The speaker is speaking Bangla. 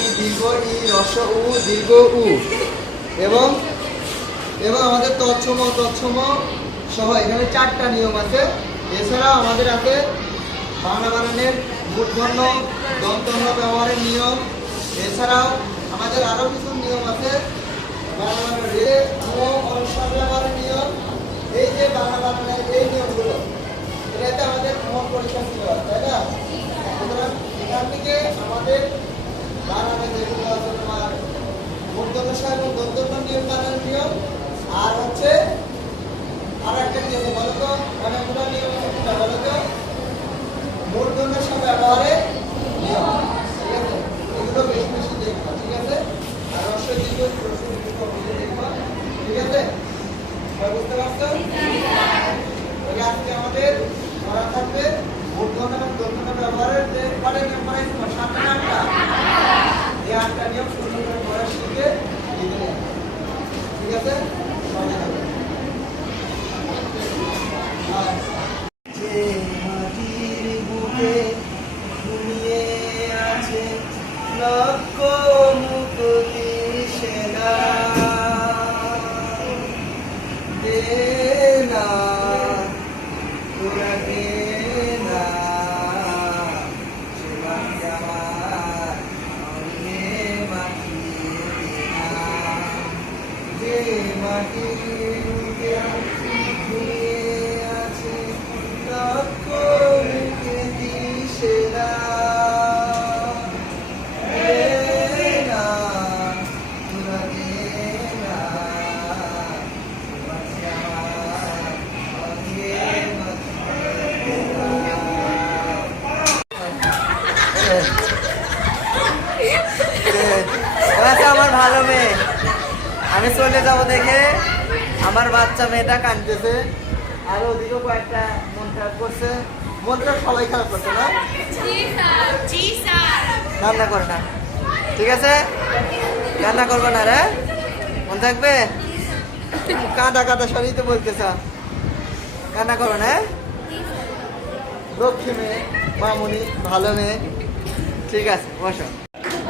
ই দীর্ঘ ই, রস উ, দীর্ঘ উ। এবং এবং আমাদের তৎসম তৎসম সহ এখানে চারটা নিয়ম আছে। এছাড়াও আমাদের আছে বাংলা বানানের মূর্ধন্য দন্তন্য ব্যবহারের নিয়ম। এছাড়াও আমাদের আরও কিছু নিয়ম আছে। বাংলা বানানের ও ব্যবহারের নিয়ম, এই যে বাংলা বানানের এই নিয়মগুলো, এটাতে আমাদের ভ্রমণ পরীক্ষা ছিল, তাই না সুতরাং এখান থেকে আমাদের বানানে যেগুলো আছে তোমার মূর্ধন্য সহ এবং দন্তন্য নিয়ম বানানোর নিয়ম আর হচ্ছে আর একটা কি আছে বলো তো অনেকগুলো নিয়ম আছে কোনটা বলো সাথে ব্যবহারে নিয়ম এগুলো বেশি বেশি দেখবা ঠিক আছে আর অবশ্যই দেখবা ঠিক আছে বুঝতে পারছ আজকে আমাদের পড়া থাকবে মূর্ধন্য এবং দন্তন্য ব্যবহারের যে পরে নিয়ম না, সাতটা আটটা এই আটটা নিয়ম সুন্দর করে পড়া শিখে ঠিক আছে? লক্ষ মুকুতি সেনা দে না তোরা দে না সে মাটি আমার ভালো মেয়ে। আমি চলে যাব দেখে আমার বাচ্চা মেয়েটা কাঁদতেছে। আর ওদিকেও কয়েকটা মন খারাপ করছে। মনটা সবাই খারাপ করছে, না? রান্না করে না। ঠিক আছে? রান্না করব না রে। মন থাকবে? কাঁদা কাঁদা সবই তো বলতেছ। কান্না করবে না? লক্ষ্মী মেয়ে, মামুনি, ভালো মেয়ে। ঠিক আছে, বসো।